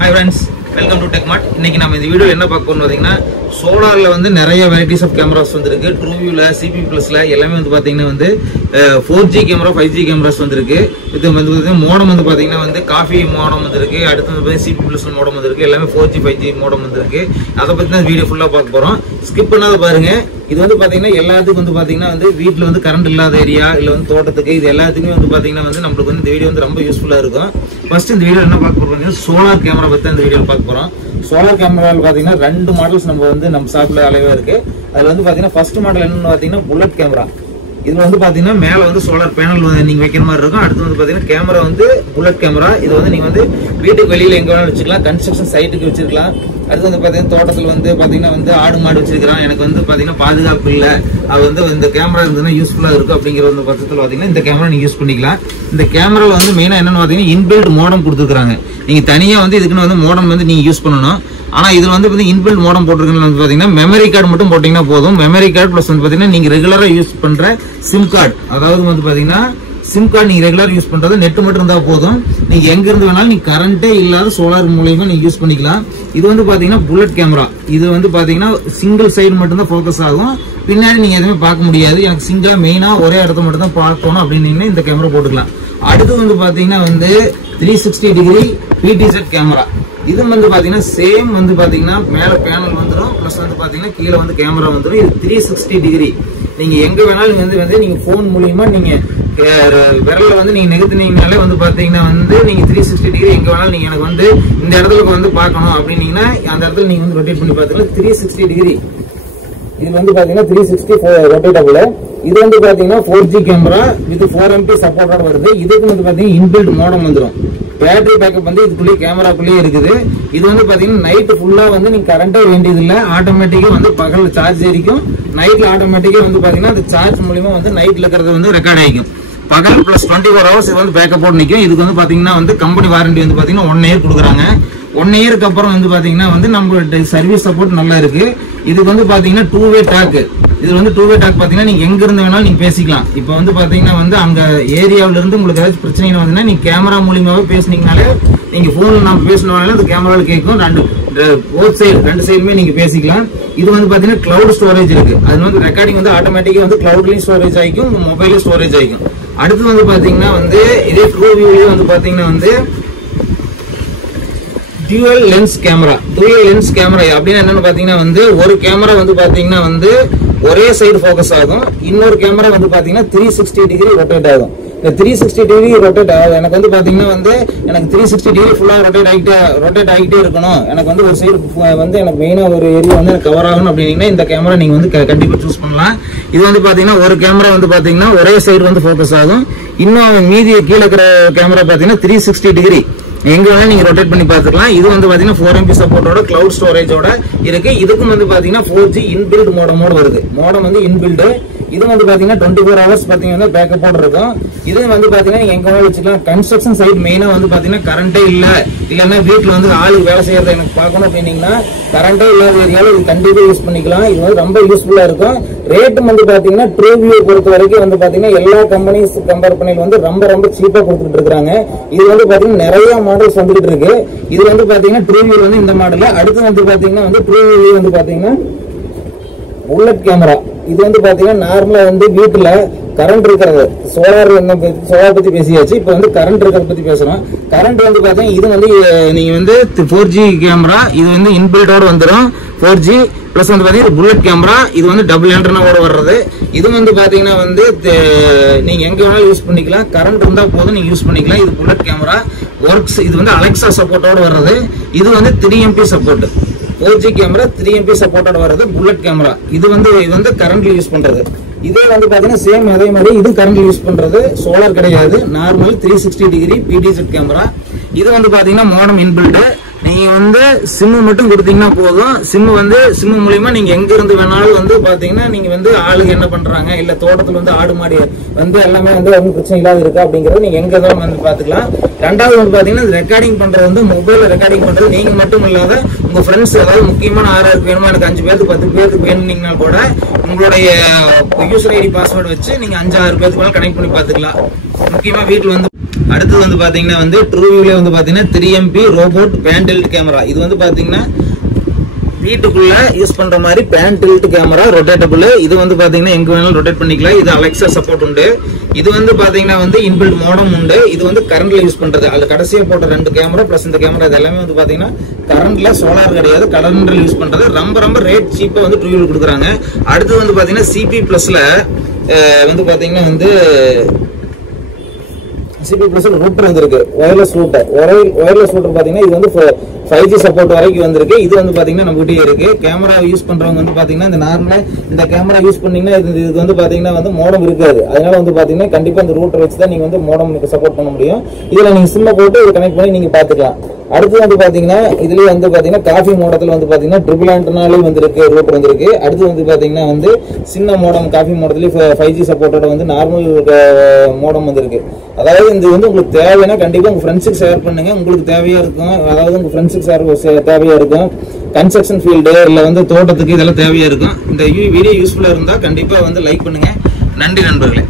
Hi friends, welcome to TechMart. இன்னைக்கு நம்ம இந்த வீடியோல என்ன பார்க்க போறோம்னு பாத்தீங்கன்னா சோலார்ல வந்து நிறைய வெரைட்டிஸ் ஆஃப் கேமராஸ் வந்திருக்கு. TrueViewல, CP+ல எல்லாமே வந்து பாத்தீங்கன்னா வந்து 4G கேமரா, 5G கேமராஸ் வந்திருக்கு. இது வந்து பாத்தீங்கன்னா மோடம் வந்து பாத்தீங்கன்னா வந்து காஃபி மோடம் வந்திருக்கு. அடுத்து வந்து CP+ மோடம் வந்திருக்கு. எல்லாமே 4G 5G மோடம் வந்திருக்கு. அத பத்தி தான் வீடியோ ஃபுல்லா பார்க்க போறோம். ஸ்கிப் பண்ணாத பாருங்க. இது வந்து பாத்தீங்கன்னா எல்லாத்துக்கும் வந்து பாத்தீங்கன்னா வந்து வீட்ல வந்து கரண்ட் இல்லாத ஏரியா இல்ல வந்து தோட்டத்துக்கு இது எல்லாத்துக்குமே வந்து பாத்தீங்கன்னா வந்து நமக்கு வந்து இந்த வீடியோ வந்து ரொம்ப யூஸ்ஃபுல்லா இருக்கும். ஃபர்ஸ்ட் இந்த வீடியோ என்ன பார்க்க போறோம்னா சோலார் கேமரா பத்தி இந்த வீடியோல பார்க்க போறோம். சோலார் கேமரால பாத்தீங்கன்னா ரெண்டு மாடல்ஸ் நம்ம வந்து நம்ம ஷாப்ல அலைவா இருக்கு. அதுல வந்து பாத்தீங்கன்னா ஃபர்ஸ்ட் மாடல் என்னன்னு பாத்தீங்கன்னா புல்லட் கேமரா. இது வந்து பாத்தீங்கன்னா மேல வந்து சோலார் பேனல் நீங்க வைக்கிற மாதிரி இருக்கும். அடுத்து வந்து பாத்தீங்கன்னா கேமரா வந்து புல்லட் கேமரா. இது வந்து நீங்க வந்து வீட்டுக்கு வெளியில எங்க வேணாலும் வச்சுக்கலாம், கன்ஸ்ட்ரக்ஷன் சைட்டுக்கு வச்சிருக்கலாம். அடுத்து வந்து பாத்தீங்கன்னா தோட்டத்துல வந்து பாத்தீங்கன்னா வந்து ஆடு மாடு வச்சிருக்கான், எனக்கு வந்து பாத்தீங்கன்னா பாதுகாப்பு இல்ல, அது வந்து இந்த கேமரா இருந்ததுன்னா யூஸ்ஃபுல்லா இருக்கும் அப்படிங்கிற வந்து பட்சத்துல பாத்தீங்கன்னா இந்த கேமரா நீங்க யூஸ் பண்ணிக்கலாம். இந்த கேமரால வந்து மெயினா என்னன்னு பாத்தீங்கன்னா இன்பில்ட் மோடம் கொடுத்துருக்காங்க. நீங்க தனியா வந்து இதுக்குன்னு வந்து மோடம் வந்து நீங்க யூஸ் பண்ணணும். ஆனா இதுல வந்து இன்பில்ட் மோடம் போட்டிருக்கீங்க வந்து பாத்தீங்கன்னா மெமரி கார்டு மட்டும் போட்டீங்கன்னா போதும். மெமரி கார்டு பிளஸ் வந்து பாத்தீங்கன்னா நீங்க ரெகுலரா யூஸ் பண்ற சிம் கார்டு, அதாவது வந்து பாத்தீங்கன்னா சிம் கார்டு நீங்க ரெகுலர் யூஸ் பண்றது நெட் மட்டும் இருந்தா போதும். நீங்க எங்க இருந்து வேணாலும் நீங்க கரண்டே இல்லாத சோலார் மூலமா நீங்க யூஸ் பண்ணிக்கலாம். இது வந்து பாத்தீங்கன்னா புல்லட் கேமரா. இது வந்து பாத்தீங்கன்னா சிங்கிள் சைடு மட்டும் தான் ஃபோக்கஸ் ஆகும், பின்னாடி நீங்க எதுவுமே பார்க்க முடியாது. எனக்கு சிங்கிளா மெயினா ஒரே இடத்த மட்டும் தான் பார்க்கணும் அப்படின்னு இந்த கேமரா போட்டுக்கலாம். அடுத்து வந்து பாத்தீங்கன்னா வந்து 360 டிகிரி PTZ கேமரா. இது வந்து பாத்தீங்கன்னா சேம் வந்து பாத்தீங்கன்னா மேல பேனல் வந்துடும், பிளஸ் வந்து பாத்தீங்கன்னா கீழே வந்து கேமரா வந்துடும். இது 360 டிகிரி. நீங்க எங்க வேணாலும் வந்து நீங்க போன் மூலியமா நீங்க விரல்ல வந்து நீங்க நெகுத்துனீங்கனாலே வந்து பாத்தீங்கன்னா வந்து நீங்க 360 டிகிரி எங்க வேணாலும் நீங்க எனக்கு வந்து இந்த இடத்துல வந்து பார்க்கணும் அப்படின்னீங்கன்னா அந்த இடத்துல நீங்க வந்து ரொட்டேட் பண்ணி பாத்துக்கலாம். 360 டிகிரி. இது வந்து பாத்தீங்கன்னா 360 ரொட்டேட்டபிள். இது வந்து பாத்தீங்கன்னா 4G கேமரா வித் 4MP சப்போர்ட்டோட வருது. இதுக்கு வந்து பாத்தீங்கன்னா இன்பில்ட் மோடம் வந்துடும். பேட்டரி பேக்கப் வந்து இதுக்குள்ளே கேமராக்குள்ளேயே இருக்குது. இது வந்து பாத்தீங்கன்னா நைட் ஃபுல்லா வந்து நீங்க கரண்டே வேண்டியது இல்ல, ஆட்டோமேட்டிக்கா வந்து பகல் சார்ஜ் ஏறிக்கும், நைட்ல ஆட்டோமேட்டிக்கா வந்து பாத்தீங்கன்னா அந்த சார்ஜ் மூலமா வந்து நைட்ல இருக்கிறது வந்து ரெக்கார்ட் ஆகிக்கும். பகல் பிளஸ் 24 ஹவர்ஸ் இது வந்து பேக்கப் போட்டு நிற்கும். இதுக்கு வந்து பாத்தீங்கன்னா வந்து கம்பெனி வாரண்டி வந்து பாத்தீங்கன்னா 1 இயர் கொடுக்குறாங்க. 1 இயருக்கு அப்புறம் வந்து பாத்தீங்கன்னா வந்து நம்மளோட சர்வீஸ் சப்போர்ட் நல்லா இருக்கு. இதுக்கு வந்து பாத்தீங்கன்னா 2-வே டாக். இது வந்து 2-வே டாக் பாத்தீங்கன்னா நீங்க எங்க இருந்து வேணாலும் நீங்க பேசிக்கலாம். இப்போ வந்து பாத்தீங்கன்னா வந்து அங்க ஏரியாவில இருந்து உங்களுக்கு ஏதாச்சும் பிரச்சனை வந்ததுன்னா நீங்க கேமரா மூலியமாவே பேசுனீங்கனாலே நீங்க போன்ல நம்ம பேசினாலும் அந்த கேமரால கேட்கும். ரெண்டு சைடுமே நீங்க பேசிக்கலாம். இது வந்து பாத்தீங்கன்னா கிளவுட் ஸ்டோரேஜ் இருக்கு. அது வந்து ரெக்கார்டிங் வந்து ஆட்டோமேட்டிக்கா வந்து கிளவுட்லயும் ஸ்டோரேஜ் ஆகிக்கும், மொபைலும் ஸ்டோரேஜ் ஆகிக்கும். அடுத்து வந்து பாத்தீங்கன்னா வந்து இதே TrueViewலயும் வந்து பாத்தீங்கன்னா வந்து dual lens camera. dual lens camera அப்படின்னா என்னன்னு பாத்தீங்கன்னா வந்து ஒரு கேமரா வந்து பாத்தீங்கன்னா வந்து ஒரே சைடு ஃபோக்கஸ் ஆகும், இன்னொரு கேமரா வந்து பாத்தீங்கன்னா 360 டிகிரி ரொட்டேட் ஆகும். இந்த 360 டிகிரி ரொட்டேட் ஆகும் எனக்கு வந்து பாத்தீங்கன்னா வந்து எனக்கு 360 டிகிரி ஃபுல்லா ரொட்டேட் ஆகிட்டே இருக்கணும், எனக்கு வந்து ஒரு சைடு வந்து எனக்கு மெயினா ஒரு ஏரியா வந்து எனக்கு கவர் ஆகணும் அப்படின்னா இந்த கேமரா நீங்க வந்து கண்டிப்பா சூஸ் பண்ணலாம். இது வந்து பாத்தீங்கன்னா ஒரு கேமரா வந்து பாத்தீங்கன்னா ஒரே சைடு வந்து ஃபோக்கஸ் ஆகும், இன்னும் மீதி கீழே இருக்கிற கேமரா பாத்தீங்கன்னா 360 டிகிரி எங்க வேணா நீங்க ரொட்டேட் பண்ணி பாத்துக்கலாம். இது வந்து பாத்தீங்கன்னா 4MP சப்போர்ட்டோட கிளவுட் ஸ்டோரேஜோட இருக்கு. இதுக்கும் வந்து பாத்தீங்கன்னா 4G இன்பில்ட் மோடமோட வருது. மோடம் வந்து இன்பில்ட். இது வந்து பாத்தீங்கன்னா 24 ஹவர்ஸ் பாத்தீங்கன்னா பேக்கப்போட இருக்கும். இது வந்து பாத்தீங்கன்னா எங்க வேணாலும் வச்சுக்கலாம். கன்ஸ்ட்ரக்ஷன் சைட் மெயினா வந்து பாத்தீங்கன்னா கரண்டே இல்லன்னா வீட்டுல வந்து ஆளுக்கு வேலை செய்யறத எனக்கு பார்க்கணும் அப்படின்னீங்கன்னா கரண்டே இல்லாத ஏரியால இது கண்டிப்பா யூஸ் பண்ணிக்கலாம். இது வந்து ரொம்ப யூஸ்ஃபுல்லா இருக்கும். ரேட்டும் வந்து பாத்தீங்கன்னா TrueView பொறுத்த வரைக்கும் வந்து பாத்தீங்கன்னா எல்லா கம்பெனிஸ் கம்பேர் பண்ணி வந்து ரொம்ப சீப்பா கொடுத்துட்டு இருக்காங்க. இது வந்து பாத்தீங்கன்னா நிறைய மாடல்ஸ் வந்துட்டு இருக்கு. இது வந்து பாத்தீங்கன்னா TrueView வந்து இந்த மாடல். அடுத்து வந்து பாத்தீங்கன்னா வந்து TrueView வந்து பாத்தீங்கன்னா புல்லட் கேமரா. இது வந்து பாத்தீங்கன்னா நார்மலா வந்து வீட்டுல கரண்ட் இருக்கிறது சோலார் பத்தி பேசியாச்சு. இப்ப வந்து கரண்ட் இருக்கிறத பத்தி பேசுறோம். கரண்ட் வந்து பாத்தீங்கன்னா இது வந்து நீங்க வந்து 4G கேமரா. இது வந்து இன்பில்டோட வந்துடும் 4G பிளஸ் வந்து பாத்தீங்கன்னா புல்லட் கேமரா. இது வந்து டபுள் ஆண்டனாவோட வர்றது. இது வந்து பாத்தீங்கன்னா வந்து நீங்க எங்க வேணாலும் யூஸ் பண்ணிக்கலாம், கரண்ட் இருந்தா போதும் நீங்க யூஸ் பண்ணிக்கலாம். இது புல்லட் கேமரா ஒர்க்ஸ். இது வந்து அலெக்சா சப்போர்ட்டோட வர்றது. இது வந்து 3MP support. 4G camera 3MP சப்போர்ட்டோட வர்றது புல்லட் கேமரா. இது வந்து கரண்ட்ல யூஸ் பண்றது. இதே வந்து பாத்தீங்கன்னா சேம் அதே மாதிரி இது கரண்ட்ல யூஸ் பண்றது, சோலார் கிடையாது, நார்மல் 360 டிகிரி PTZ கேமரா. இது வந்து பாத்தீங்கன்னா மோடம் இன்பில்ட். நீங்க வந்து சிம் மட்டும் கொடுத்தீங்கன்னா போதும். சிம் மூலியமா நீங்க எங்க இருந்து வேணாலும் வந்து பாத்தீங்கன்னா நீங்க வந்து ஆளுங்க என்ன பண்றாங்க இல்ல தோட்டத்துல வந்து ஆடு மாடி வந்து எல்லாமே வந்து ஒன்றும் பிரச்சனை இல்லாத இருக்கு அப்படிங்கறது நீங்க எங்க தான் வந்து பாத்துக்கலாம். ரெண்டாவது வந்து பாத்தீங்கன்னா ரெக்கார்டிங் பண்றது வந்து மொபைல்ல ரெக்கார்டிங் பண்றது நீங்க மட்டும் இல்லாத உங்க ஃப்ரெண்ட்ஸ் ஏதாவது முக்கியமான 6 பேருக்கு வேணுமா, எனக்கு 5 பேருக்கு 10 பேருக்கு வேணும்னீங்கன்னா கூட உங்களுடைய யூசர் ஐடி பாஸ்வேர்டு வச்சு நீங்க 5-6 பேருக்கு மேல கனெக்ட் பண்ணி பாத்துக்கலாம். முக்கியமா வீட்டுல வந்து அடுத்து வந்து பாத்தீங்கன்னா வந்து ட்ரூவியூல வந்து பாத்தீங்கன்னா 3MP robot pan tilt camera. இது வந்து பாத்தீங்கன்னா வீட்டுக்குள்ள யூஸ் பண்ற மாதிரி பேன் டில்ட் கேமரா ரொட்டேட்டபிள். இது வந்து பாத்தீங்கன்னா எங்க வேணாலும் ரொட்டேட் பண்ணிக்கலாம். இது அலெக்சா சப்போர்ட் உண்டு. இது வந்து பாத்தீங்கன்னா வந்து இன்பில்ட் மோடம் உண்டு. இது வந்து கரண்ட்ல யூஸ் பண்றது. அது கடைசியா போட்ட 2 கேமரா பிளஸ் இந்த கேமரா இது எல்லாமே வந்து பாத்தீங்கன்னா கரண்ட்ல சோலார் கிடையாது, கரண்ட்ல யூஸ் பண்றது. ரொம்ப ரேட் சீப்பா வந்து ட்ரூவியூல கொடுக்குறாங்க. அடுத்து வந்து பாத்தீங்கன்னா சிபி பிளஸ்ல வந்து பாத்தீங்கன்னா வந்து சிபி பிளஸ் ரூட்டர் வந்திருக்கு. வயர்லெஸ் ரூட்டர் பாத்தீங்கன்னா இது வந்து 5G சப்போர்ட் வரைக்கும் வந்திருக்கு. இது வந்து பாத்தீங்கன்னா நம்ம கிட்டே இருக்கு. கேமரா யூஸ் பண்றவங்க வந்து பாத்தீங்கன்னா இந்த நார்மலா இந்த கேமரா யூஸ் பண்ணீங்கன்னா இதுக்கு வந்து பாத்தீங்கன்னா வந்து மோடம் இருக்காது. அதனால வந்து பாத்தீங்கன்னா கண்டிப்பா இந்த ரூட்டர் வச்சு தான் நீங்க வந்து மோடம் சப்போர்ட் பண்ண முடியும். இதுல நீங்க சிம்ம போட்டு இதை கனெக்ட் பண்ணி நீங்க பாத்துக்கலாம். அடுத்து வந்து பாத்தீங்கன்னா இதுலயே வந்து பாத்தீங்கன்னா காஃபி மோடத்துல வந்து பாத்தீங்கன்னா ட்ரிபிள் ஆண்டனாலே வந்திருக்கு, ரூட்டர் வந்திருக்கு. அடுத்து வந்து பாத்தீங்கன்னா வந்து சின்ன மோடம் காஃபி மோடத்துலயே 5G சப்போர்ட்டோட வந்து நார்மல் மோடம் வந்திருக்கு. அதாவது இது வந்து உங்களுக்கு தேவைன்னா கண்டிப்பா உங்க ஃப்ரெண்ட்ஸுக்கு ஷேர் பண்ணுங்க. உங்களுக்கு தேவையா இருக்கும், அதாவது உங்க ஃப்ரெண்ட்ஸுக்கு தேவையா இருக்கும், கன்ஸ்ட்ரக்ஷன் ஃபீல்டு இல்ல வந்து தோட்டத்துக்கு இதெல்லாம் தேவையா இருக்கும். இந்த வீடியோ யூஸ்ஃபுல்லா இருந்தா கண்டிப்பா வந்து லைக் பண்ணுங்க. நன்றி நண்பர்களே.